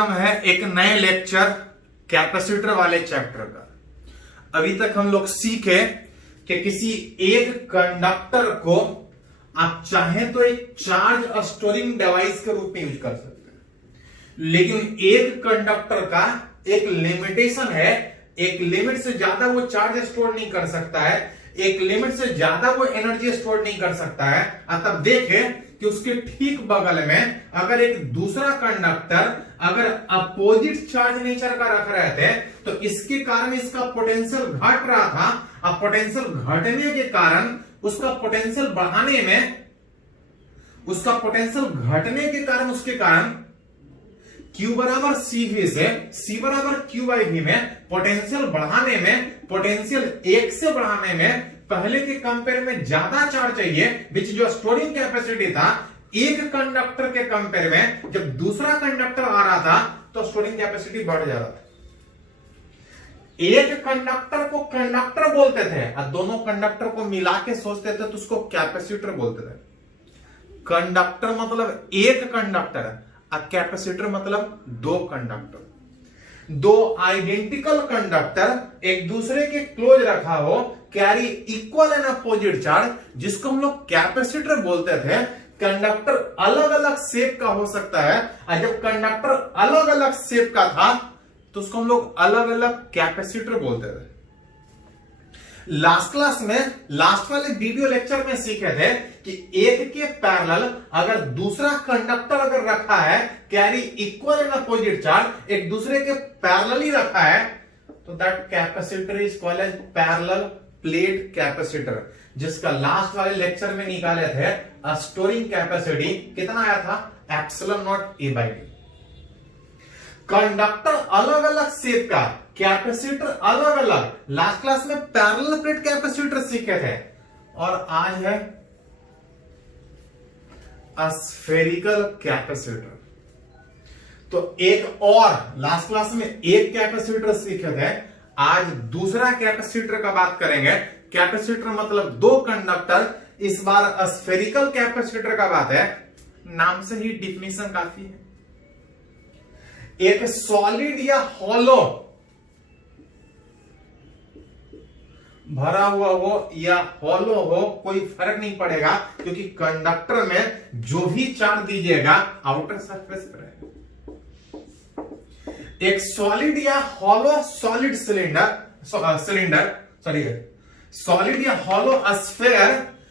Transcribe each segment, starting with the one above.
Welcome है एक नए लेक्चर कैपेसिटर वाले चैप्टर का। अभी तक हम लोग सीखे कि किसी एक कंडक्टर को आप चाहें तो एक चार्ज स्टोरिंग डिवाइस के रूप में यूज कर सकते हैं, लेकिन एक कंडक्टर का एक लिमिटेशन है। एक लिमिट से ज्यादा वो चार्ज स्टोर नहीं कर सकता है, एक लिमिट से ज्यादा वो एनर्जी स्टोर नहीं कर सकता है। तब देखें कि उसके ठीक बगल में अगर एक दूसरा कंडक्टर अगर अपोजिट चार्ज नेचर का रख रहे थे तो इसके कारण इसका पोटेंशियल घट रहा था। अब पोटेंशियल घटने के कारण उसका पोटेंशियल बढ़ाने में, उसका पोटेंशियल घटने के कारण उसके कारण Q बराबर CV से C बराबर Q बाई V में पोटेंशियल बढ़ाने में, पोटेंशियल 1 से बढ़ाने में पहले के कंपेयर में ज्यादा चार्ज चाहिए, विच जो स्टोरिंग कैपेसिटी था एक कंडक्टर के कंपेयर में जब दूसरा कंडक्टर आ रहा था तो स्टोरिंग कैपेसिटी बढ़ जा रहा था। एक कंडक्टर को कंडक्टर बोलते थे और दोनों कंडक्टर को मिला के सोचते थे तो उसको कैपेसिटर बोलते थे। कंडक्टर मतलब एक कंडक्टर है और कैपेसिटर मतलब दो कंडक्टर। दो आइडेंटिकल कंडक्टर एक दूसरे के क्लोज रखा हो, carry equal and opposite charge, जिसको हम लोग कैपेसिटर बोलते थे। कंडक्टर अलग अलग शेप का हो सकता है और जब कंडक्टर अलग अलग शेप का था तो उसको हम लोग अलग अलग कैपेसिटर बोलते थे। लास्ट क्लास में, लास्ट वाले वीडियो लेक्चर में सीखे थे कि एक के पैरेलल अगर दूसरा कंडक्टर अगर रखा है, carry equal and opposite charge, एक दूसरे के पैरेलल ही रखा है, तो that capacitor is called as parallel plate capacitor, जिसका लास्ट वाले लेक्चर में निकाले थे स्टोरिंग कैपेसिटी कितना आया था, epsilon naught A by D. Conductor अलग अलग शेप का, कैपेसिटर अलग अलग। लास्ट क्लास में पैरेलल प्लेट कैपेसिटर सीखे थे और आज है स्फेरिकल कैपेसिटर। तो एक और लास्ट क्लास में एक कैपेसिटर सीखे थे, आज दूसरा कैपेसिटर का बात करेंगे। कैपेसिटर मतलब दो कंडक्टर, इस बार स्फेरिकल कैपेसिटर का बात है। नाम से ही डिफिनीशन काफी है। एक सॉलिड या हॉलो भरा हुआ हो या हॉलो हो कोई फर्क नहीं पड़ेगा, क्योंकि कंडक्टर में जो भी चार्ज दीजिएगा आउटर सरफेस पर रहेगा। एक सॉलिड या हॉलो सॉलिड सॉलिड या hollow sphere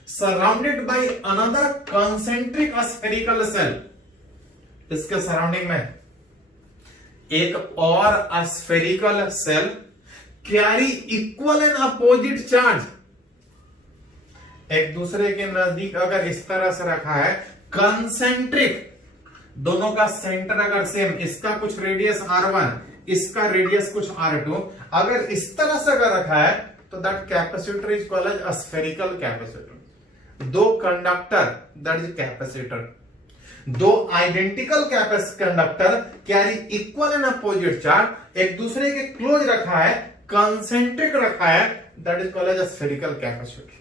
surrounded by another concentric spherical shell. इसके सराउंडिंग में एक और spherical shell carry equal and opposite charge, एक दूसरे के नजदीक अगर इस तरह से रखा है, कंसेंट्रिक, दोनों का सेंटर अगर सेम, इसका कुछ रेडियस R1, इसका रेडियस कुछ R2, अगर इस तरह से अगर रखा है तो that capacitor is called as spherical capacitor. दो कंडक्टर दैट इज कैपेसिटर। दो identical conductor carry equal and opposite charge, एक दूसरे के क्लोज रखा है, कंसेंट्रिक रखा है, that is called as spherical capacitor.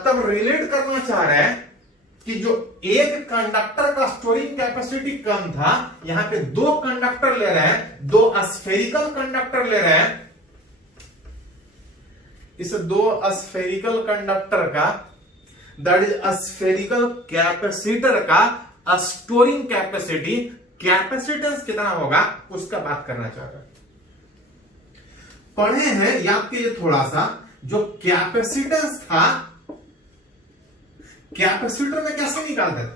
तब रिलेट करना चाह रहे हैं कि जो एक कंडक्टर का स्टोरिंग कैपेसिटी कम था, यहां पे दो कंडक्टर ले रहे हैं, दो स्फेरिकल कंडक्टर ले रहे हैं। इस दो स्फेरिकल कंडक्टर का दैट इज स्फेरिकल कैपेसिटर का स्टोरिंग कैपेसिटी, कैपेसिटेंस कितना होगा उसका बात करना चाह रहे हैं। पढ़े हैं, याद कीजिए थोड़ा सा, जो कैपेसिटेंस था, कैपेसिटर में कैसे निकालते थे?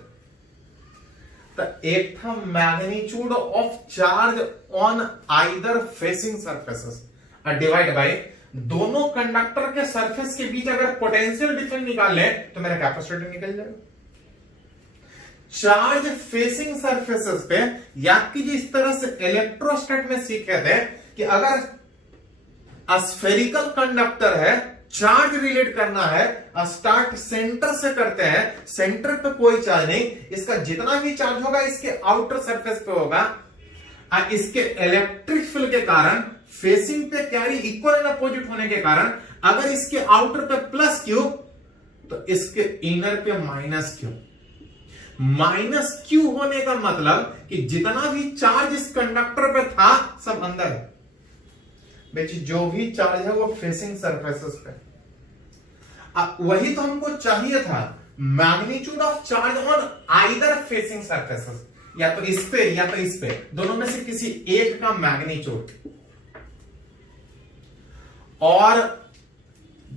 तो एक था magnitude of charge on either facing surfaces divide by दोनों कंडक्टर के सरफेस के बीच अगर पोटेंशियल डिफरेंस निकाल ले तो मेरा कैपेसिटर निकल जाएगा। चार्ज फेसिंग सरफेसेस पे याद कीजिए, इस तरह से इलेक्ट्रोस्टैट में सीखे थे कि अगर स्फेरिकल कंडक्टर है, चार्ज रिलेट करना है, स्टार्ट सेंटर से करते हैं, सेंटर पे कोई चार्ज नहीं, इसका जितना भी चार्ज होगा इसके आउटर सरफेस पे होगा। इसके इलेक्ट्रिक फील्ड के कारण फेसिंग पे कैरी इक्वल एंड अपोजिट होने के कारण अगर इसके आउटर पे प्लस क्यू तो इसके इनर पे माइनस क्यू। माइनस क्यू होने का मतलब कि जितना भी चार्ज इस कंडक्टर पे था सब अंदर है। बेची जो भी चार्ज है वो फेसिंग सरफेसेस पे। अब वही तो हमको चाहिए था, magnitude of charge on either facing surfaces, या तो इस पे या तो इस पे, दोनों में से किसी एक का मैग्नीट्यूड। और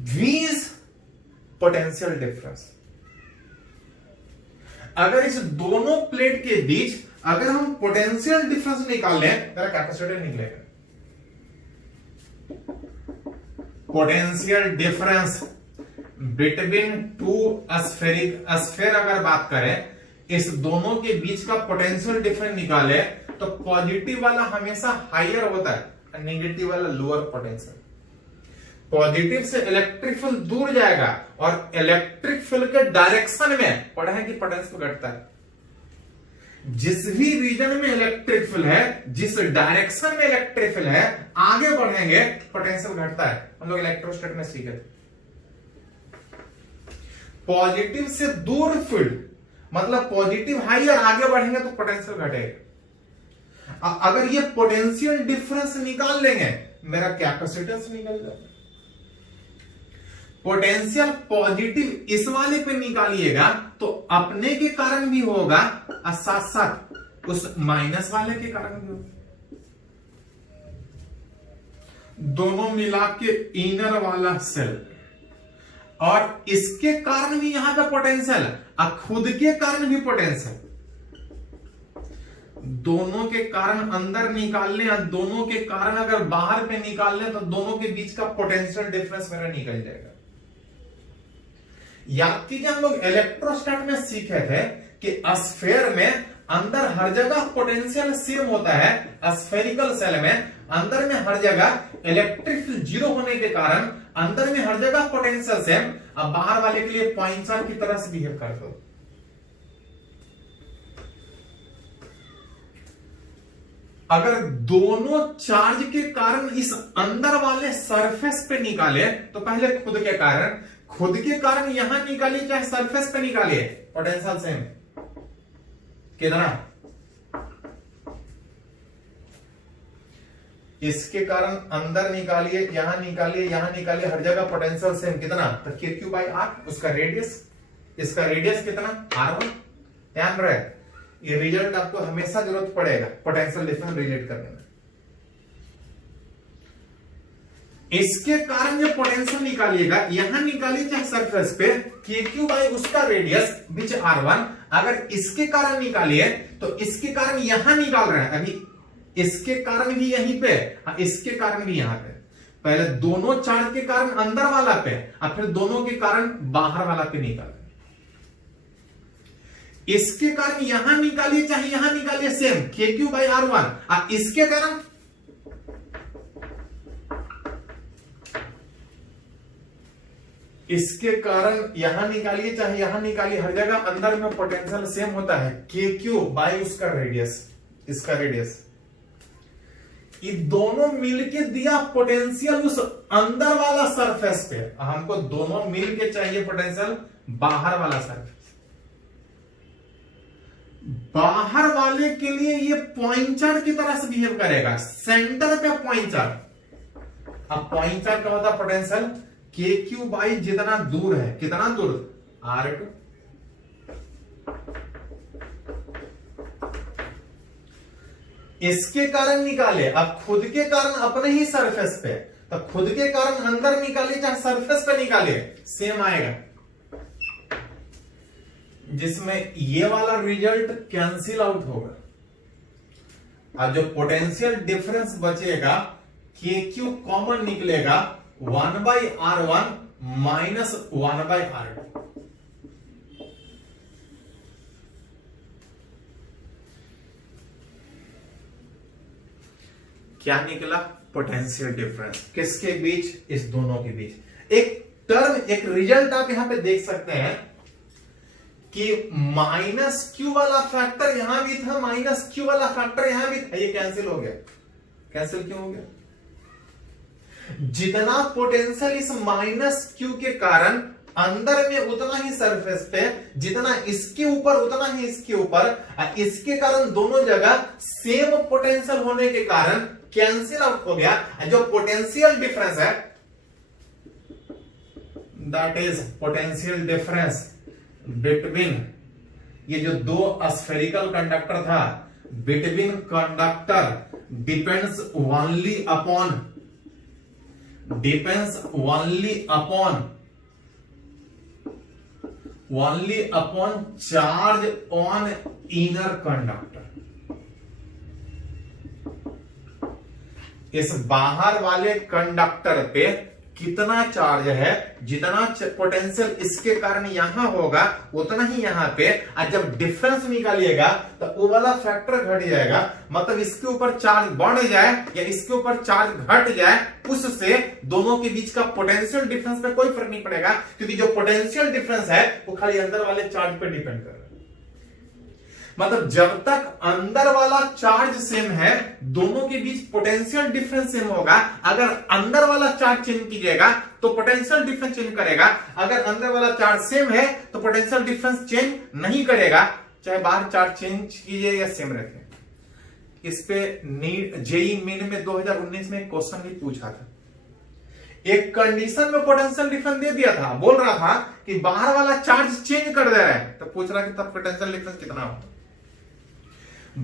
V इज पोटेंशियल डिफरेंस। अगर इस दोनों प्लेट के बीच अगर हम पोटेंशियल डिफरेंस निकाल लें, तेरा कैपेसिटर निकलेगा। Potential difference between two spheric sphere अगर बात करें, इस दोनों के बीच का पोटेंशियल डिफरेंस निकाले तो पॉजिटिव वाला हमेशा हायर होता है, नेगेटिव वाला लोअर पोटेंशियल। पॉजिटिव से इलेक्ट्रिक फील्ड दूर जाएगा और इलेक्ट्रिक फील्ड के डायरेक्शन में पढ़ा है कि पोटेंशियल घटता है। जिस भी रीजन में इलेक्ट्रिक फील्ड है, जिस डायरेक्शन में इलेक्ट्रिक फील्ड है, आगे बढ़ेंगे पोटेंशियल घटता है। हम लोग इलेक्ट्रोस्टैट में सीखे थे। पॉजिटिव से दूर फील्ड मतलब पॉजिटिव हाई और आगे बढ़ेंगे तो पोटेंशियल घटेगा। अगर ये पोटेंशियल डिफरेंस निकाल लेंगे, मेरा कैपेसिटेंस निकल जाएगा। पोटेंशियल पॉजिटिव इस वाले पे निकालिएगा तो अपने के कारण भी होगा और साथ साथ उस माइनस वाले के कारण भी होगा। दोनों मिला के इनर वाला सेल और इसके कारण भी यहां पे पोटेंशियल और खुद के कारण भी पोटेंशियल। दोनों के कारण अंदर निकाल लें और दोनों के कारण अगर बाहर पे निकाल लें तो दोनों के बीच का पोटेंशियल डिफरेंस मेरा निकल जाएगा। याद कीजिए, हम लोग इलेक्ट्रोस्टैट में सीखे थे कि स्फीयर में अंदर हर जगह पोटेंशियल सेम होता है। स्फेरिकल सेल में अंदर में हर जगह इलेक्ट्रिक फील्ड जीरो होने के कारण अंदर में हर जगह पोटेंशियल सेम, अब बाहर वाले के लिए पॉइंटर की तरह से बिहेव कर दो। अगर दोनों चार्ज के कारण इस अंदर वाले सरफेस पे निकाले तो पहले खुद के कारण यहां निकालिए चाहे सरफेस पे निकालिए, पोटेंशियल सेम कितना। इसके कारण अंदर निकालिए, यहां निकालिए, यहां निकालिए, हर जगह पोटेंशियल सेम कितना, तो KQ/R। उसका रेडियस, इसका रेडियस कितना R1। ध्यान रहे, ये रिजल्ट आपको हमेशा जरूरत पड़ेगा पोटेंशियल डिफरेंस रिलेट करने में। इसके कारण जो पोटेंशियल निकालिएगा, यहां निकालिए चाहे सरफेस पे, KQ/ उसका रेडियस विच R1। अगर इसके कारण निकालिए तो इसके कारण यहां निकाल रहे हैं, अभी इसके कारण भी यहीं पे, इसके कारण भी यहां पे। पहले दोनों चार्ज के कारण अंदर वाला पे और फिर दोनों के कारण बाहर वाला पे निकाल। इसके कारण यहां निकालिए चाहे यहां निकालिए सेम, KQ/R1। और इसके कारण यहां निकालिए चाहे यहां निकालिए, हर जगह अंदर में पोटेंशियल सेम होता है, KQ/ उसका रेडियस, इसका रेडियस। ये दोनों मिलके दिया पोटेंशियल उस अंदर वाला सरफेस पे। हमको दोनों मिलके चाहिए पोटेंशियल बाहर वाला सरफेस। बाहर वाले के लिए ये पॉइंटर की तरह से बिहेव करेगा, सेंटर पे पॉइंटर। अब पॉइंटर का होता पोटेंशियल KQ/ जितना दूर है, कितना दूर, R2। इसके कारण निकाले, अब खुद के कारण अपने ही सरफेस पे, तो खुद के कारण अंदर निकालिए चाहे सरफेस पे निकालिए सेम आएगा, जिसमें ये वाला रिजल्ट कैंसिल आउट होगा। और जो पोटेंशियल डिफरेंस बचेगा, KQ कॉमन निकलेगा, 1/R1 माइनस 1/R2। क्या निकला, पोटेंशियल डिफरेंस किसके बीच, इस दोनों के बीच। एक टर्म, एक रिजल्ट आप यहां पे देख सकते हैं कि -Q वाला फैक्टर यहां भी था, -Q वाला फैक्टर यहां भी था, ये कैंसिल हो गया। कैंसिल क्यों हो गया? जितना पोटेंशियल इस -Q के कारण अंदर में उतना ही सरफेस पे जितना इसके ऊपर उतना ही इसके ऊपर, इसके कारण दोनों जगह सेम पोटेंशियल होने के कारण कैंसिल आउट हो गया। जो पोटेंशियल डिफरेंस है that is potential difference between, ये जो दो स्फेरिकल कंडक्टर था, between conductor depends only upon charge on inner conductor. इस बाहर वाले कंडक्टर पे कितना चार्ज है, जितना पोटेंशियल इसके कारण यहां होगा उतना ही यहां पे, और जब डिफरेंस निकालिएगा तो वो वाला फैक्टर घट जाएगा। मतलब इसके ऊपर चार्ज बढ़ जाए या इसके ऊपर चार्ज घट जाए, उससे दोनों के बीच का पोटेंशियल डिफरेंस पे कोई फर्क नहीं पड़ेगा, क्योंकि जो पोटेंशियल डिफरेंस है वो खाली अंदर वाले चार्ज पे डिपेंड कर रहा है। मतलब जब तक अंदर वाला चार्ज सेम है, दोनों के बीच पोटेंशियल डिफरेंस सेम होगा। अगर अंदर वाला चार्ज चेंज कीजिएगा तो पोटेंशियल डिफरेंस चेंज करेगा। अगर अंदर वाला चार्ज सेम है तो पोटेंशियल डिफरेंस चेंज नहीं करेगा, चाहे बाहर चार्ज चेंज कीजिए या सेम रखें। इस पे जेईई मेन में 2019 में एक क्वेश्चन भी पूछा था। एक कंडीशन में पोटेंशियल डिफरेंस दे दिया था, बोल रहा था कि बाहर वाला चार्ज चेंज कर दे रहा है, तो पूछ रहा कि तब पोटेंशियल डिफरेंस कितना हो।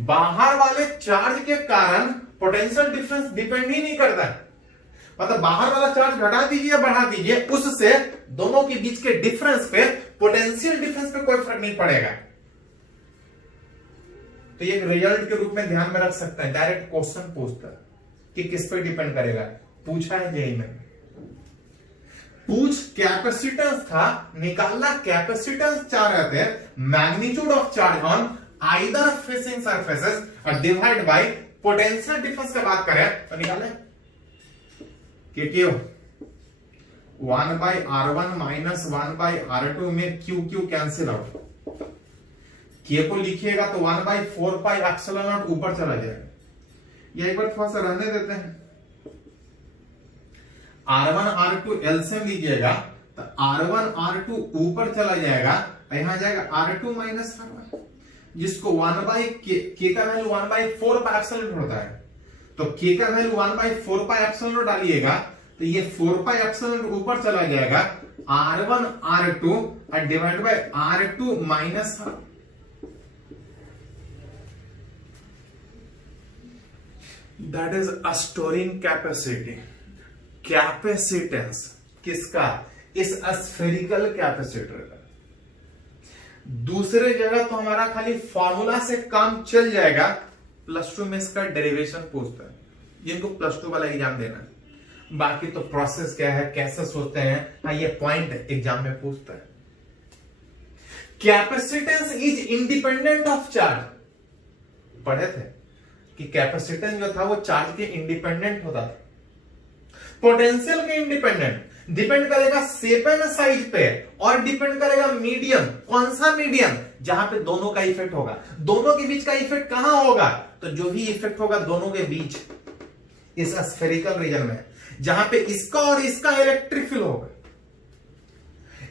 बाहर वाले चार्ज के कारण पोटेंशियल डिफरेंस डिपेंड ही नहीं करता है। मतलब बाहर वाला चार्ज घटा दीजिए या बढ़ा दीजिए, उससे दोनों के बीच के डिफरेंस पे, पोटेंशियल डिफरेंस पे कोई फर्क नहीं पड़ेगा। तो ये रिजल्ट के रूप में ध्यान में रख सकते हैं। डायरेक्ट क्वेश्चन पूछता है कि किस पे डिपेंड करेगा, पूछा है जेईई में। पूछ कैपेसिटेंस था, निकालना कैपेसिटेंस चाह रहे थे, magnitude of charge on either facing surfaces और डिवाइड बाय पोटेंशियल डिफरेंस की बात करें तो निकाले कि क्यू 1/r1 माइनस 1/r2 में क्यू कैंसिल आउट। के को लिखिएगा तो 1/4 पाई एप्सिलॉन नॉट ऊपर चला जाएगा। ये एक बार थोड़ा सा रहने देते हैं। R1 R2 एलसीएम लीजिएगा तो R1 R2 ऊपर चला जाएगा, यहां जाएगा R2 माइनस R1, जिसको 1/k का वैल्यू 1/4 पाई एप्सिलॉन नॉट होता है। तो k का वैल्यू 1/4 पाई एप्सिलॉन नॉट डालिएगा तो ये 4 पाई एप्सिलॉन नॉट ऊपर चला जाएगा, R1 R2 और divide by R2 minus R। That is a storing capacity, capacitance किसका, इस स्फेरिकल कैपेसिटर का। दूसरे जगह तो हमारा खाली फॉर्मूला से काम चल जाएगा। +2 में इसका डेरिवेशन पूछता है, जिनको +2 वाला एग्जाम देना है। बाकी तो प्रोसेस क्या है, कैसे सोचते हैं, हाँ ये पॉइंट एग्जाम में पूछता है। Capacitance is independent of charge. पढ़े थे कि कैपेसिटेंस जो था वो चार्ज के इंडिपेंडेंट होता था, पोटेंशियल के इंडिपेंडेंट। डिपेंड करेगा शेप एंड साइज पे, और डिपेंड करेगा मीडियम। कौन सा मीडियम, जहां पे दोनों का इफेक्ट होगा। दोनों के बीच का इफेक्ट कहां होगा, तो जो भी इफेक्ट होगा दोनों के बीच इस स्फेरिकल रीजन में, जहां पे इसका और इसका इलेक्ट्रिक फील्ड होगा।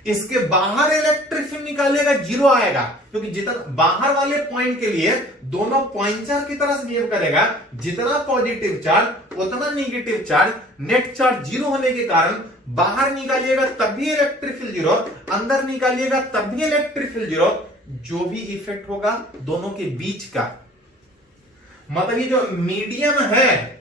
इसके बाहर इलेक्ट्रिक फील्ड निकालेगा, 0 आएगा, क्योंकि जितना बाहर वाले पॉइंट के लिए दोनों पॉइंटर की तरह बिहेव करेगा। जितना पॉजिटिव चार्ज उतना नेगेटिव चार्ज, नेट चार्ज 0 होने के कारण बाहर निकालिएगा तब भी इलेक्ट्रिक फील्ड 0, अंदर निकालिएगा तब भी इलेक्ट्रिक फील्ड 0। जो भी इफेक्ट होगा दोनों के बीच का, मतलब ये जो मीडियम है,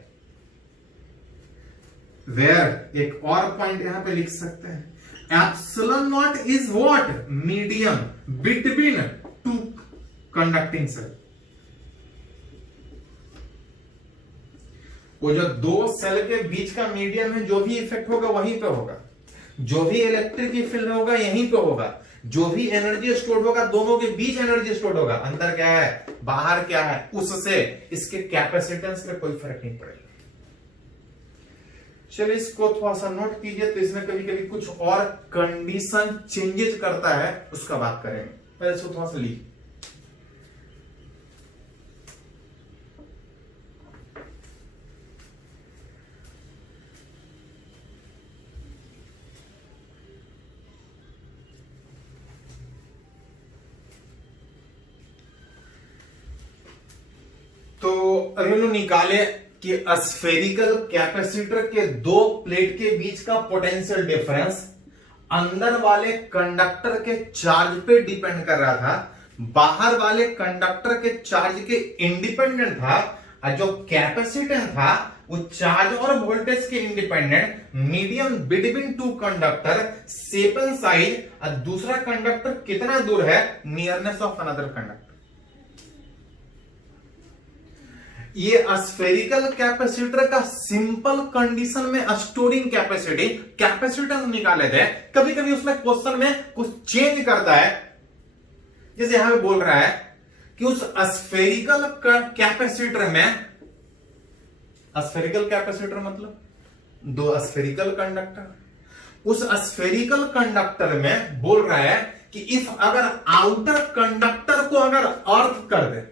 वेयर एक और पॉइंट यहां पे लिख सकते हैं, epsilon naught is what, medium between two conducting cell. वो जो दो सेल के बीच का मीडियम है, जो भी इफेक्ट होगा वहीं पे होगा, जो भी इलेक्ट्रिक फील्ड होगा यहीं पे होगा, जो भी एनर्जी स्टोर होगा दोनों के बीच एनर्जी स्टोर होगा। अंदर क्या है बाहर क्या है, उससे इसके कैपेसिटेंस पे कोई फर्क नहीं पड़ेगा। चलिए इसको थोड़ा सा नोट कीजिए, तो इसमें कभी कभी कुछ और कंडीशन चेंजेस करता है, उसका बात करेंगे। पहले इसको थोड़ा सा लिखिए। अभी हम लोग निकाले कि स्फेरिकल कैपेसिटर के दो प्लेट के बीच का पोटेंशियल डिफरेंस अंदर वाले कंडक्टर के चार्ज पे डिपेंड कर रहा था, बाहर वाले कंडक्टर के चार्ज के इंडिपेंडेंट था, और जो कैपेसिटेंस था वो चार्ज और वोल्टेज के independent, medium between to conductor, shape and size, और दूसरा कंडक्टर कितना दूर है, नियरनेस ऑफ अनदर कंडक्टर। ये स्फेरिकल कैपेसिटर का सिंपल कंडीशन में स्टोरिंग कैपेसिटी कैपेसिटेंस निकाले थे। कभी कभी उसमें क्वेश्चन में कुछ चेंज करता है, जैसे यहां पे बोल रहा है कि उस स्फेरिकल कैपेसिटर में, स्फेरिकल कैपेसिटर मतलब दो स्फेरिकल कंडक्टर, उस स्फेरिकल कंडक्टर में बोल रहा है कि इफ अगर आउटर कंडक्टर को अगर अर्थ कर दे,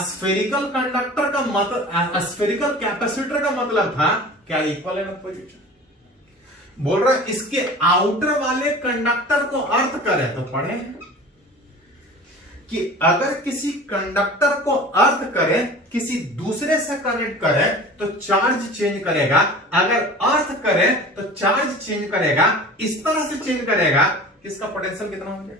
स्फेरिकल कंडक्टर का मतलब, स्फेरिकल कैपेसिटर का मतलब था क्या, इक्वल एंड अपोजिट। बोल रहा है इसके आउटर वाले कंडक्टर को अर्थ करे, तो पढ़े कि अगर किसी कंडक्टर को अर्थ करे, किसी दूसरे से कनेक्ट करे तो चार्ज चेंज करेगा, अगर अर्थ करे तो चार्ज चेंज करेगा, इस तरह से चेंज करेगा कि इसका पोटेंशियल कितना हो जाए।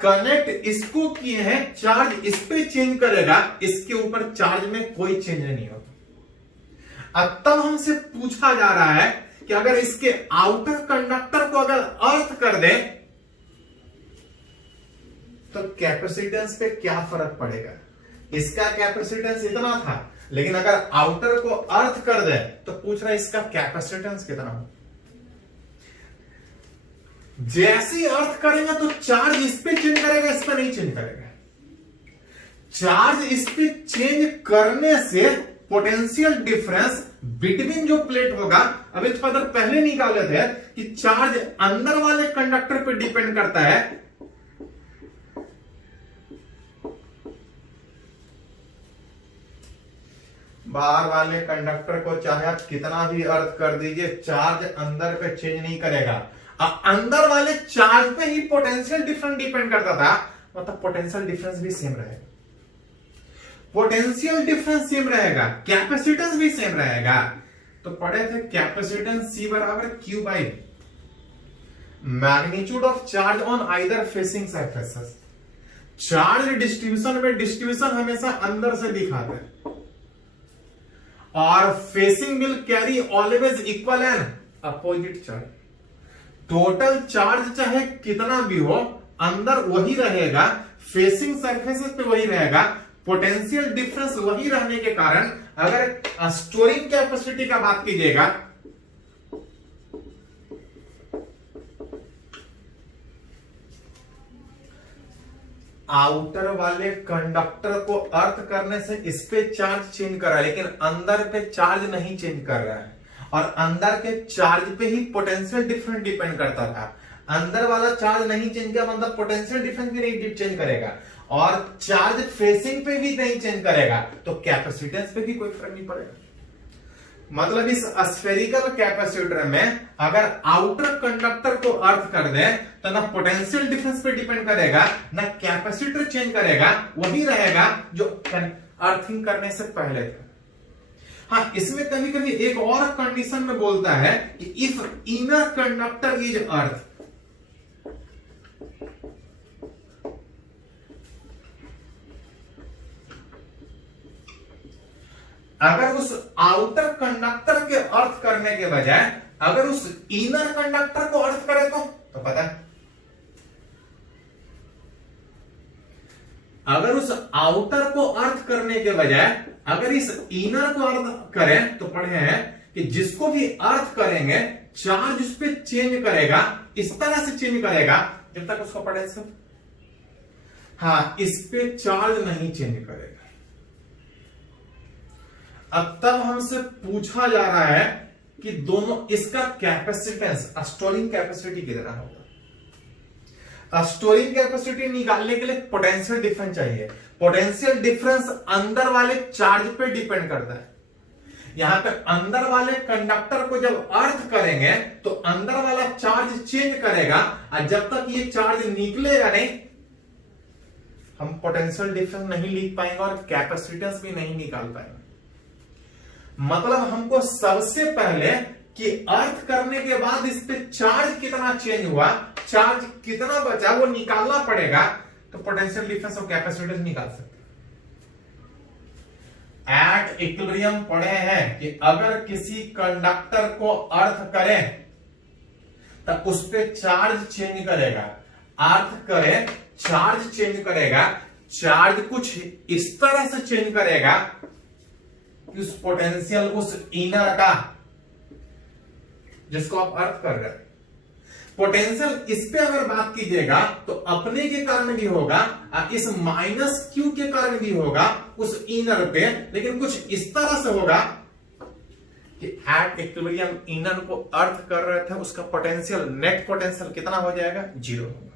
कनेक्ट इसको किए हैं, चार्ज इस पे चेंज करेगा, इसके ऊपर चार्ज में कोई चेंज नहीं होता। अब तब हमसे पूछा जा रहा है कि अगर इसके आउटर कंडक्टर को अगर अर्थ कर दे तो कैपेसिटेंस पे क्या फर्क पड़ेगा। इसका कैपेसिटेंस इतना था, लेकिन अगर आउटर को अर्थ कर दे तो पूछ रहा है इसका कैपेसिटेंस कितना हो। जैसे ही अर्थ करेगा तो चार्ज इस पे चेंज करेगा, इस पे नहीं चेंज करेगा। चार्ज इस पे चेंज करने से पोटेंशियल डिफरेंस बिटवीन जो प्लेट होगा, अभी थोड़ा देर पहले निकाले थे कि चार्ज अंदर वाले कंडक्टर पे डिपेंड करता है, बाहर वाले कंडक्टर को चाहे आप कितना भी अर्थ कर दीजिए, चार्ज अंदर पे चेंज नहीं करेगा। अंदर वाले चार्ज पे ही पोटेंशियल डिफरेंस डिपेंड करता था, मतलब पोटेंशियल डिफरेंस भी सेम रहेगा, पोटेंशियल डिफरेंस सेम रहेगा, कैपेसिटेंस भी सेम रहेगा। तो पढ़े थे कैपेसिटेंस C बराबर Q by magnitude of charge on either facing surfaces. Charge distribution में डिस्ट्रीब्यूशन हमेशा अंदर से दिखाते हैं, और facing will carry always equal and opposite charge. Total charge चाहे कितना भी हो, अंदर वही रहेगा, फेसिंग सरफेसेस पे वही रहेगा, पोटेंशियल डिफरेंस वही रहने के कारण अगर स्टोरिंग कैपेसिटी का बात कीजिएगा, आउटर वाले कंडक्टर को अर्थ करने से इस पे चार्ज चेंज कर रहा है, लेकिन अंदर पे चार्ज नहीं चेंज कर रहा है, और अंदर के चार्ज पे ही पोटेंशियल डिफरेंस डिपेंड करता था। अंदर वाला चार्ज नहीं चेंज किया मतलब पोटेंशियल डिफरेंस भी नहीं चेंज करेगा, और चार्ज फेसिंग पे भी नहीं चेंज करेगा, तो कैपेसिटेंस पे भी कोई फर्क नहीं पड़ेगा। मतलब इस स्फेरिकल कैपेसिटर में अगर आउटर कंडक्टर को अर्थ कर दे तो ना पोटेंशियल डिफरेंस पे डिपेंड करेगा, ना कैपेसिटर चेंज करेगा, वही रहेगा जो अर्थिंग करने से पहले था। हाँ, इसमें कभी कभी एक और कंडीशन में बोलता है कि if inner conductor is earth, अगर उस आउटर कंडक्टर के अर्थ करने के बजाय अगर उस इनर कंडक्टर को अर्थ करे तो पता है, अगर उस आउटर को अर्थ करने के बजाय अगर इस इनर को अर्थ करें तो पढ़े हैं कि जिसको भी अर्थ करेंगे चार्ज उस पर चेंज करेगा, इस तरह से चेंज करेगा जब तक उसको पोटेंशियल, हाँ, इस पे चार्ज नहीं चेंज करेगा। अब तब हमसे पूछा जा रहा है कि दोनों इसका कैपेसिटेंस, स्टोरिंग कैपेसिटी कितना होगा। स्टोरिंग कैपेसिटी निकालने के लिए पोटेंशियल डिफरेंस चाहिए। पोटेंशियल डिफरेंस अंदर वाले चार्ज पे डिपेंड करता है। यहां पे अंदर वाले कंडक्टर को जब अर्थ करेंगे तो अंदर वाला चार्ज चेंज करेगा, और जब तक ये चार्ज निकलेगा नहीं, हम पोटेंशियल डिफरेंस नहीं लिख पाएंगे और कैपेसिटेंस भी नहीं निकाल पाएंगे। मतलब हमको सबसे पहले कि अर्थ करने के बाद इस पे चार्ज कितना चेंज हुआ, चार्ज कितना बचा, वो निकालना पड़ेगा, तो पोटेंशियल डिफरेंस और कैपेसिटेंस निकाल सकते हैं। एट इक्विलिब्रियम पढ़े हैं कि अगर किसी कंडक्टर को अर्थ करें तब उस पे चार्ज चेंज करेगा, अर्थ करें चार्ज चेंज करेगा, चार्ज कुछ इस तरह से चेंज करेगा कि उस पोटेंशियल, उस इनर का जिसको आप अर्थ कर रहे हैं, पोटेंशियल इस पे अगर बात कीजिएगा तो अपने के कारण भी होगा और इस माइनस क्यू के कारण भी होगा उस इनर पे, लेकिन कुछ इस तरह से होगा कि एट इक्विलिब्रियम इनर को अर्थ कर रहे थे, उसका पोटेंशियल, नेट पोटेंशियल कितना हो जाएगा, 0 होगा।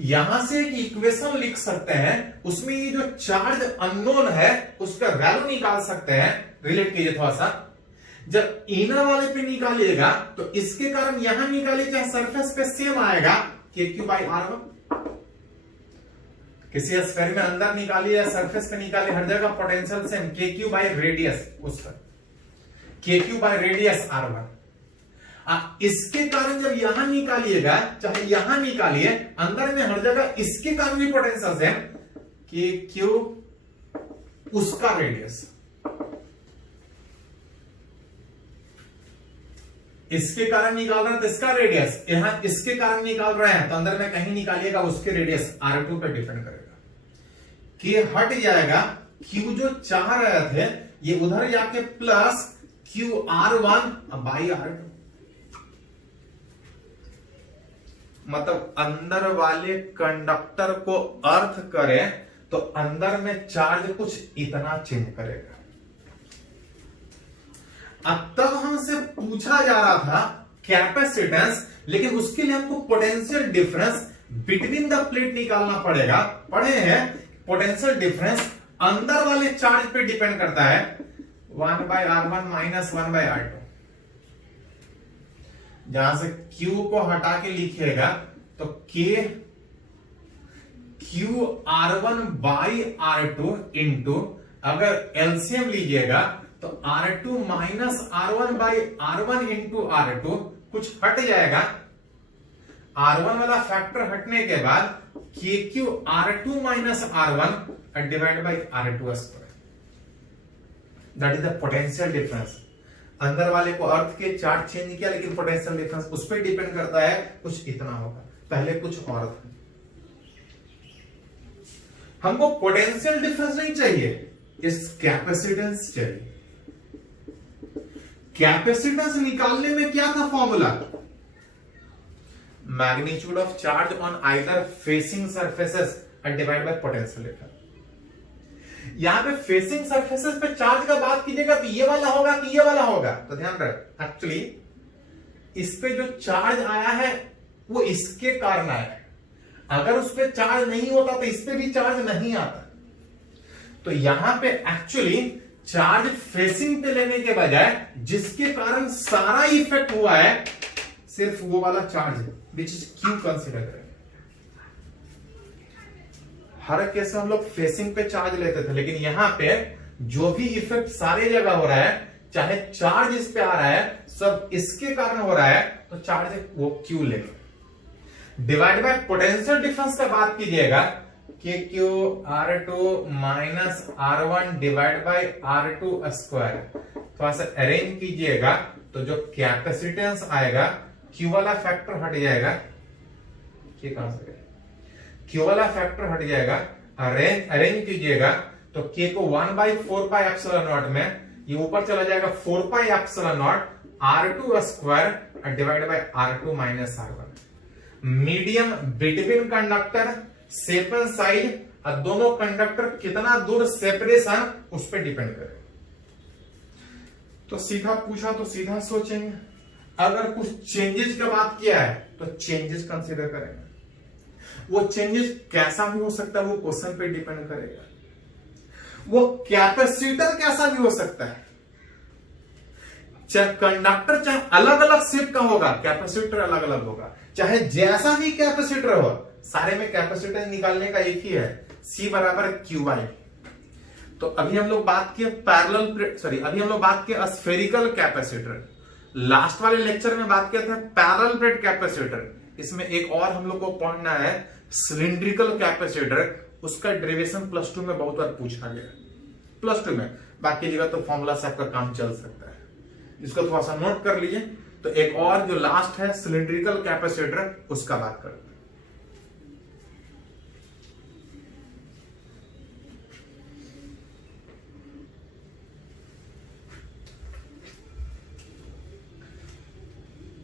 यहां से एक इक्वेशन लिख सकते हैं, उसमें ये जो चार्ज अननोन है उसका वैल्यू निकाल सकते हैं। रिलेट कीजिए थोड़ा सा, जब इनर वाले पे निकालिएगा तो इसके कारण यहां निकालिए, चाहे सरफेस पे सेम आएगा KQ/R1। किसी स्फीयर में अंदर निकालिए या सरफेस पे निकालिए, हर जगह पोटेंशियल सेम, KQ/रेडियस, उसका KQ/रेडियस R1। इसके कारण जब यहां निकालिएगा, चाहे यहां निकालिए, अंदर में हर जगह इसके कारण भी पोटेंशियल सेम, KQ उसका रेडियस, इसके कारण निकाल रहे हैं तो इसका रेडियस, यहां इसके कारण निकाल रहे हैं तो अंदर में कहीं निकालिएगा उसके रेडियस R2 पे डिपेंड करेगा। कि हट जाएगा, Q जो चाह रहे थे ये उधर जाके प्लस QR1/R2, मतलब अंदर वाले कंडक्टर को अर्थ करें तो अंदर में चार्ज कुछ इतना चेंज करेगा। अब तब हमसे पूछा जा रहा था कैपेसिटेंस, लेकिन उसके लिए हमको potential difference between the plate निकालना पड़ेगा। पढ़े हैं पोटेंशियल डिफरेंस अंदर वाले चार्ज पे डिपेंड करता है, 1/R1 माइनस 1/R2। जहां से Q को हटा के लिखिएगा तो QR1/R2 इंटू, अगर एलसीएम लीजिएगा तो R2 minus R1/R1 into R2, कुछ हट जाएगा, R1 वाला फैक्टर हटने के बाद KQ R2 minus R1 divide by R2 square. That is the potential difference. अंदर वाले को अर्थ के चार्ज चेंज किया, लेकिन पोटेंशियल डिफरेंस उस पर डिपेंड करता है, कुछ इतना होगा, पहले कुछ और था। हमको पोटेंशियल डिफरेंस नहीं चाहिए, इस कैपेसिटेंस चाहिए। कैपेसिटेंस निकालने में क्या था formula, magnitude of charge on either facing surfaces divide by potential difference. यहां पे फेसिंग सरफेसेस पे चार्ज का बात कीजिएगा तो ये वाला होगा कि ये वाला होगा, तो ध्यान रख, एक्चुअली इस पे जो चार्ज आया है वो इसके कारण आया है। अगर उस पे चार्ज नहीं होता तो इस पे भी चार्ज नहीं आता। तो यहां पे एक्चुअली चार्ज फेसिंग पे लेने के बजाय जिसके कारण सारा इफेक्ट हुआ है सिर्फ वो वाला चार्ज है, विच इज Q कंसिडर करें। हर केस में हम लोग फेसिंग पे चार्ज लेते थे, लेकिन यहां पे जो भी इफेक्ट सारे जगह हो रहा है, चाहे चार्ज इस पे आ रहा है, सब इसके कारण हो रहा है, तो चार्ज वो Q लेंगे। डिवाइड बाय पोटेंशियल डिफरेंस का बात कीजिएगा, KQ R2 minus R1 divide by R2 square. थोड़ा सा अरेंज कीजिएगा तो जो कैपेसिटेंस आएगा, Q वाला फैक्टर हट जाएगा, कहां से Q वाला फैक्टर हट जाएगा, अरेंज कीजिएगा तो K को 1/4πε0 में ये ऊपर चला जाएगा 4πε0 R2 square divide by R2 minus R1। Medium between conductor, सेपन साइड, और दोनों कंडक्टर कितना दूर सेपरेशन उस पर डिपेंड करे। तो सीधा पूछा तो सीधा सोचेंगे, अगर कुछ चेंजेस की बात किया है तो चेंजेस कंसीडर करेंगे। वो चेंजेस कैसा भी हो सकता है वो क्वेश्चन पे डिपेंड करेगा। वो कैपेसिटर कैसा भी हो सकता है, चाहे कंडक्टर चाहे अलग अलग शेप का होगा, कैपेसिटर अलग अलग होगा, चाहे जैसा भी कैपेसिटर हो, सारे में कैपेसिटेंस निकालने का एक ही है, C बराबर QI। तो अभी हम लोग बात किए अभी हम लोग बात किए स्फेरिकल कैपेसिटर। लास्ट वाले लेक्चर में बात किया था पैरेलल प्लेट कैपेसिटर। इसमें एक और हम लोग को पढ़ना है सिलिंड्रिकल कैपेसिटर। उसका डेरिवेशन +2 में बहुत बार पूछा गया, +2 में। बाकी जगह तो फॉर्मूला से आपका काम चल सकता है, इसको थोड़ा सा नोट कर लीजिए। तो एक और जो लास्ट है सिलिंड्रिकल कैपेसिटर, उसका बात करते हैं।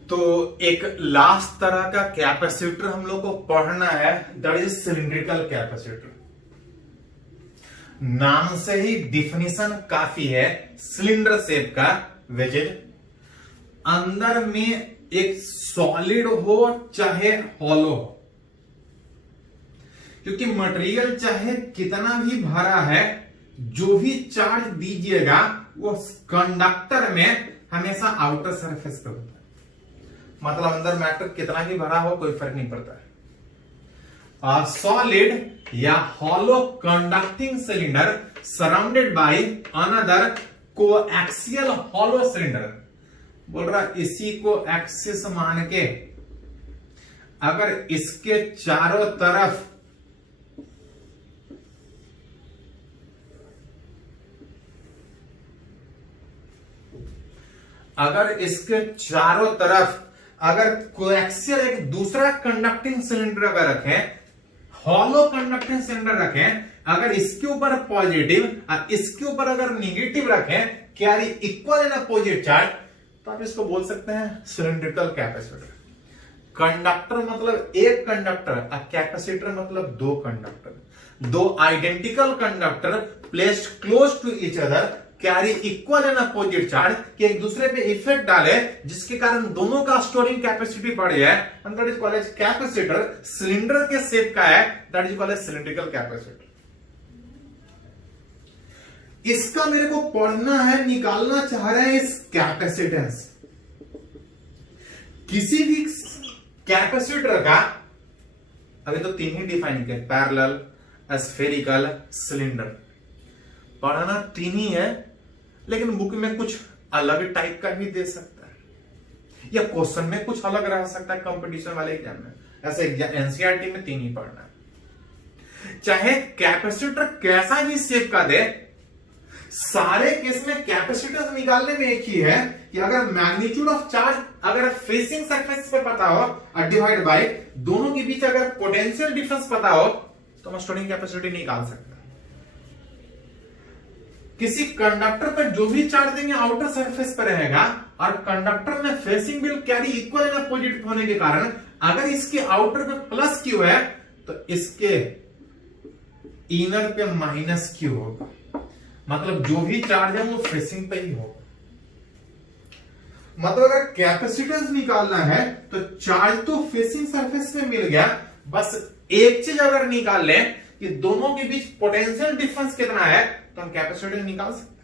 तो एक लास्ट तरह का कैपेसिटर हम लोग को पढ़ना है, दैट इज सिलिंड्रिकल कैपेसिटर। नाम से ही डिफिनीशन काफी है, सिलेंडर शेप का, वेजिज अंदर में एक सॉलिड हो चाहे हॉलो हो, क्योंकि मटेरियल चाहे कितना भी भरा है, जो भी चार्ज दीजिएगा वो कंडक्टर में हमेशा आउटर सरफेस पे होता है। मतलब अंदर मैटर कितना भी भरा हो कोई फर्क नहीं पड़ता है। सॉलिड या hollow conducting cylinder surrounded by another coaxial hollow cylinder. बोल रहा इसी को एक्सिस मान के अगर इसके चारों तरफ अगर कोएक्सियल एक दूसरा कंडक्टिंग सिलेंडर अगर रखें, हॉलो कंडक्टिंग सिलेंडर रखें, अगर इसके ऊपर पॉजिटिव और इसके ऊपर अगर निगेटिव रखें, carry equal and opposite charge, तो आप इसको बोल सकते हैं सिलिंड्रिकल कैपेसिटर। कंडक्टर मतलब एक कंडक्टर और कैपेसिटर मतलब दो कंडक्टर। दो identical conductor placed close to each other carry equal and opposite charge, कि एक दूसरे पे इफेक्ट डाले जिसके कारण दोनों का स्टोरिंग कैपेसिटी बढ़ी है, that is called as capacitor. Cylinder के शेप का है, that is called as cylindrical capacitor. इसका मेरे को पढ़ना है, निकालना चाह रहे हैं इस कैपेसिटेंस। किसी भी कैपेसिटर का अभी तो तीन ही डिफाइन किया, पैरेलल, स्फेरिकल, सिलेंडर। पढ़ना तीन ही है, लेकिन बुक में कुछ अलग टाइप का भी दे सकता है, या क्वेश्चन में कुछ अलग रह सकता है कंपटीशन वाले एग्जाम में। ऐसे एनसीईआरटी में तीन ही पढ़ना है। चाहे कैपेसिटर कैसा भी शेप का दे, सारे केस में कैपेसिटर निकालने में एक ही है कि अगर मैग्नीट्यूड ऑफ चार्ज अगर फेसिंग सरफेस पे पता हो और डिवाइड बाय दोनों के बीच अगर पोटेंशियल डिफरेंस पता हो, तो हम स्टोरिंग कैपेसिटी निकाल सकते हैं। किसी कंडक्टर पर जो भी चार्ज देंगे आउटर सरफेस पर रहेगा, और कंडक्टर में facing will carry equal and opposite होने के कारण अगर इसके आउटर पे प्लस क्यू है तो इसके इनर पे माइनस क्यू होगा। मतलब जो भी चार्ज है वो फेसिंग पे ही होगा। मतलब अगर कैपेसिटेंस निकालना है तो चार्ज तो फेसिंग सरफेस पे मिल गया, बस एक चीज अगर निकाल लें कि दोनों के बीच पोटेंशियल डिफरेंस कितना है, तो हम कैपेसिटेंस निकाल सकते हैं।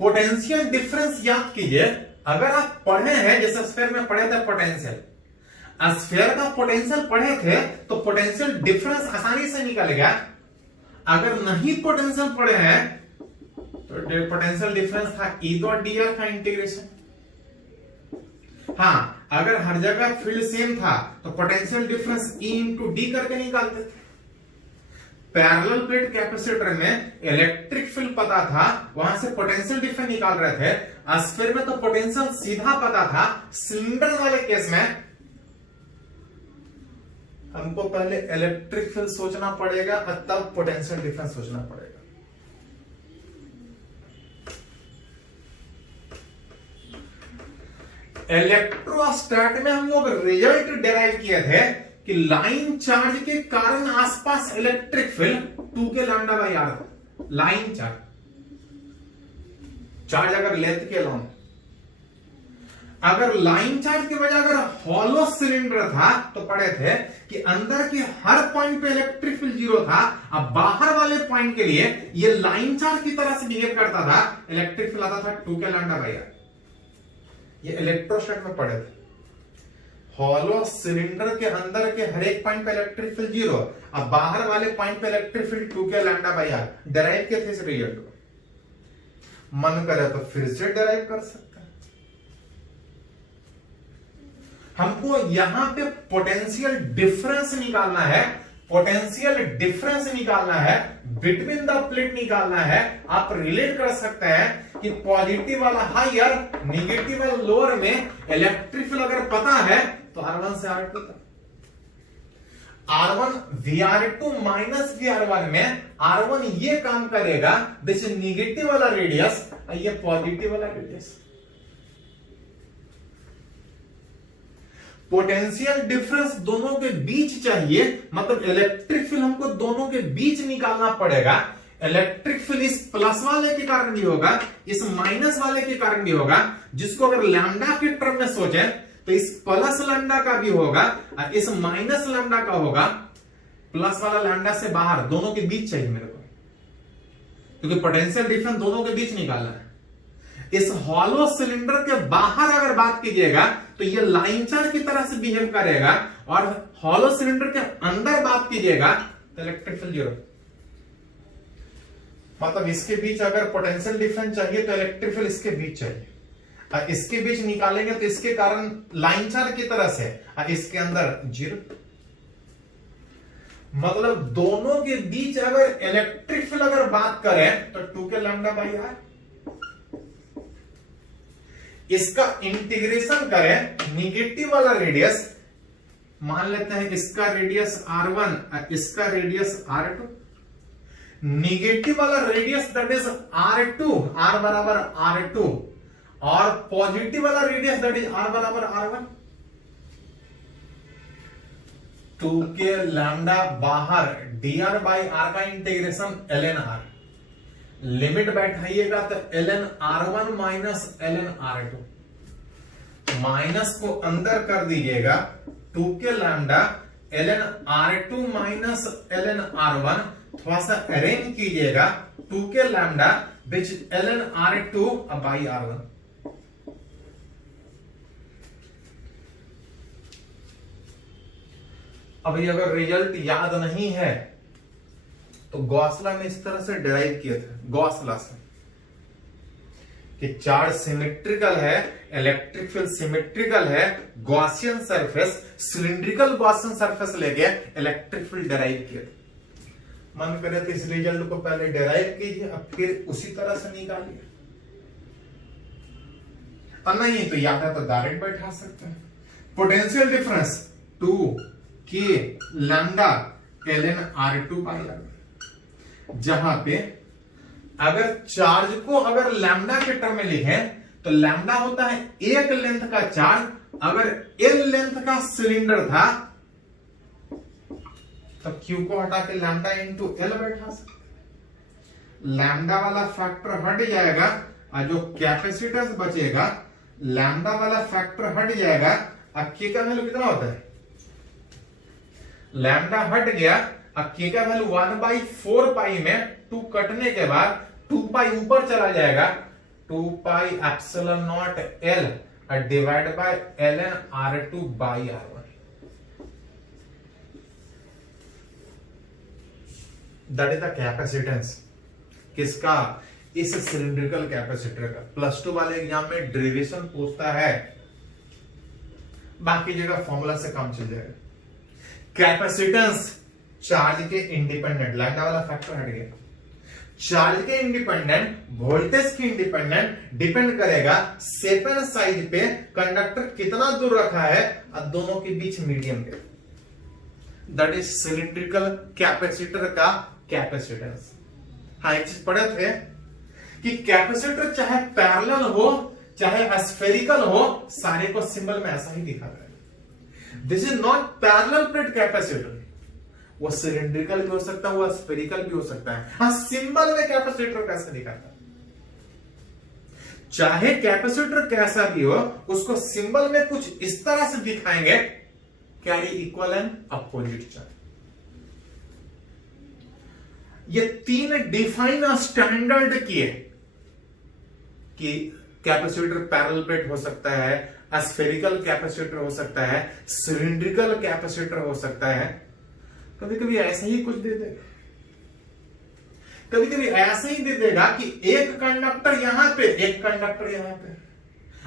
पोटेंशियल डिफरेंस याद कीजिए, अगर आप पढ़े हैं जैसे स्फीयर में पढ़े थे पोटेंशियल, स्फीयर का पोटेंशियल पढ़े थे तो पोटेंशियल डिफरेंस आसानी से निकलेगा। अगर नहीं पोटेंशियल पढ़े हैं तो पोटेंशियल डिफरेंस था ई डॉट डी आर का इंटीग्रेशन। हाँ, अगर हर जगह फील्ड सेम था तो potential difference E into D करके निकालते थे। पैरेलल प्लेट कैपेसिटर में इलेक्ट्रिक फील्ड पता था, वहां से पोटेंशियल डिफरेंस निकाल रहे थे। स्फीयर में तो पोटेंशियल सीधा पता था। सिलेंडर वाले केस में हमको पहले इलेक्ट्रिक फील्ड सोचना पड़ेगा और तब पोटेंशियल डिफरेंस सोचना पड़ेगा। इलेक्ट्रोस्टैट में हम लोग रिजल्ट डिराइव किए थे कि लाइन चार्ज के कारण आसपास इलेक्ट्रिक फील्ड 2 के lambda by R. Line charge अगर लेंथ के अलोन, अगर लाइन चार्ज के बजाय अगर हॉलो सिलेंडर था तो पढ़े थे कि अंदर के हर पॉइंट पे इलेक्ट्रिक फील्ड 0 था। अब बाहर वाले पॉइंट के लिए ये लाइन चार्ज की तरह से बिहेव करता था, इलेक्ट्रिक फील्ड आता था 2 के लैम्डा बाई आर। ये इलेक्ट्रोस्टैट में पढ़े थे। हॉलो सिलेंडर के अंदर के हर एक पॉइंट पे इलेक्ट्रिक फील्ड 0, अब बाहर वाले पॉइंट पे electric field 2k lambda by R. Derive के थे इस रिजल्ट को, मन करे तो फिर से डेराइव कर सकते हैं। हमको यहां पे पोटेंशियल डिफरेंस निकालना है, पोटेंशियल डिफरेंस निकालना है, बिटवीन द प्लेट निकालना है। आप रिलेट कर सकते हैं कि पॉजिटिव वाला हायर, निगेटिव वाला लोअर में इलेक्ट्रिक फील्ड अगर पता है तो R1 से R2 तक, R1 VR2 माइनस VR1 में R1 ये काम करेगा, दिस निगेटिव वाला रेडियस, ये पॉजिटिव वाला रेडियस। पोटेंशियल डिफरेंस दोनों के बीच चाहिए, मतलब इलेक्ट्रिक फील्ड हमको दोनों के बीच निकालना पड़ेगा। इलेक्ट्रिक फील्ड इस प्लस वाले के कारण भी होगा, इस माइनस वाले के कारण भी होगा, जिसको अगर लैम्डा के टर्म में सोचे तो इस प्लस लैम्डा का भी होगा और इस माइनस लैम्डा का होगा। प्लस वाला लैम्डा से बाहर, दोनों के बीच चाहिए मेरे को, क्योंकि पोटेंशियल डिफरेंस दोनों के बीच निकालना है। इस हॉलो सिलेंडर के बाहर अगर बात कीजिएगा तो ये लाइन चार्ज की तरह से बिहेव करेगा, और हॉलो सिलेंडर के अंदर बात कीजिएगा तो इलेक्ट्रिक फील्ड 0। मतलब इसके बीच अगर पोटेंशियल डिफरेंस चाहिए तो इलेक्ट्रिक फील्ड इसके बीच चाहिए, और इसके बीच निकालेंगे तो इसके कारण लाइन चार्ज की तरह से, और इसके अंदर 0। मतलब दोनों के बीच अगर इलेक्ट्रिक फील्ड अगर बात करें तो 2k लैम्डा बाई आर। इसका इंटीग्रेशन करें, निगेटिव वाला रेडियस मान लेते हैं, इसका रेडियस R1, इसका रेडियस R2, निगेटिव वाला radius that is R2, R बराबर R2, और पॉजिटिव वाला रेडियस दैट इज R बराबर R1। 2k लैम्डा बाहर, dr बाई r का इंटीग्रेशन ln r, लिमिट बैठाइएगा तो ln r1 minus ln r2, minus को अंदर कर दीजिएगा, 2k lambda ln r2 minus ln r1, थोड़ा सा अरेंज कीजिएगा, 2k lambda which ln r2 by r1। अभी अगर रिजल्ट याद नहीं है तो गॉसला ने इस तरह से डिराइव किया था, गॉसला से, कि चार्ज सिमेट्रिकल है, इलेक्ट्रिक फील्ड सिमेट्रिकल है, Gaussian surface, cylindrical Gaussian surface लेके इलेक्ट्रिक फील्ड डिराइव किया था। मन करे तो इस रिजल्ट को पहले डिराइव कीजिए, अब फिर उसी तरह से निकालिए, और नहीं तो याद है तो डायरेक्ट बैठा सकते हैं। Potential difference 2k lambda ln r2 by r1, जहां पे अगर चार्ज को अगर लैम्डा के टर्म में लिखें तो लैम्डा होता है एक लेंथ का चार्ज, अगर l लेंथ का सिलेंडर था तो q को हटा के लैम्डा इंटू l बैठा सकते। लैम्डा वाला फैक्टर हट जाएगा और जो कैपेसिटेंस बचेगा, लैम्डा वाला फैक्टर हट जाएगा, अब k का वैल्यू कितना होता है, लैम्डा हट गया, अब k का वैल्यू 1/4 पाई में 2 कटने के बाद 2 पाई ऊपर चला जाएगा, 2 pi epsilon not l divide by ln r2 by r1। That is the capacitance किसका, इस सिलिंड्रिकल कैपेसिटर का। प्लस 2 वाले एग्जाम में डेरिवेशन पूछता है, बाकी जगह फॉर्मूला से काम चल जाएगा। कैपेसिटेंस चार्ज के इंडिपेंडेंट, लैम्डा वाला फैक्टर हट गया, चार्ज के इंडिपेंडेंट, वोल्टेज के इंडिपेंडेंट, डिपेंड करेगा सेपन साइड पे कंडक्टर कितना दूर रखा है और दोनों के बीच मीडियम के। दैट इज सिलिंड्रिकल कैपेसिटर का कैपेसिटेंस। हाँ, एक चीज पढ़े थे कि कैपेसिटर चाहे पैरेलल हो चाहे स्फेरिकल हो, सारे को सिंबल में ऐसा ही दिखा है। This is not parallel plate capacitor, वो सिलिंड्रिकल भी हो सकता है, वो स्फेरिकल भी हो सकता है। हाँ, सिंबल में कैपेसिटर कैसे दिखाता है, चाहे कैपेसिटर कैसा भी हो, उसको सिंबल में कुछ इस तरह से दिखाएंगे, carry equal and opposite charge. ये 3 डिफाइन स्टैंडर्ड किए कि कैपेसिटर पैरेलल प्लेट हो सकता है, स्फेरिकल कैपेसिटर हो सकता है, सिलिंड्रिकल कैपेसिटर हो सकता है, कभी कभी ऐसा ही कुछ दे देगा, कभी कभी ऐसा ही दे देगा कि एक कंडक्टर यहां पे, एक कंडक्टर यहां पे।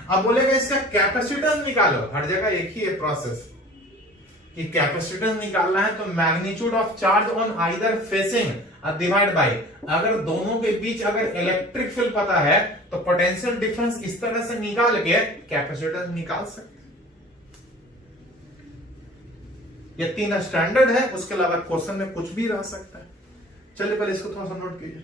अब बोलेगा इसका कैपेसिटेंस निकालो, हर जगह एक ही है प्रोसेस कि कैपेसिटेंस निकालना है तो magnitude of charge on either facing divide by, अगर दोनों के बीच अगर इलेक्ट्रिक फील्ड पता है तो पोटेंशियल डिफरेंस इस तरह से निकाल के कैपेसिटेंस निकाल सकते। ये 3 स्टैंडर्ड है, उसके अलावा क्वेश्चन में कुछ भी रह सकता है। चलिए पहले इसको थोड़ा सा नोट कीजिए।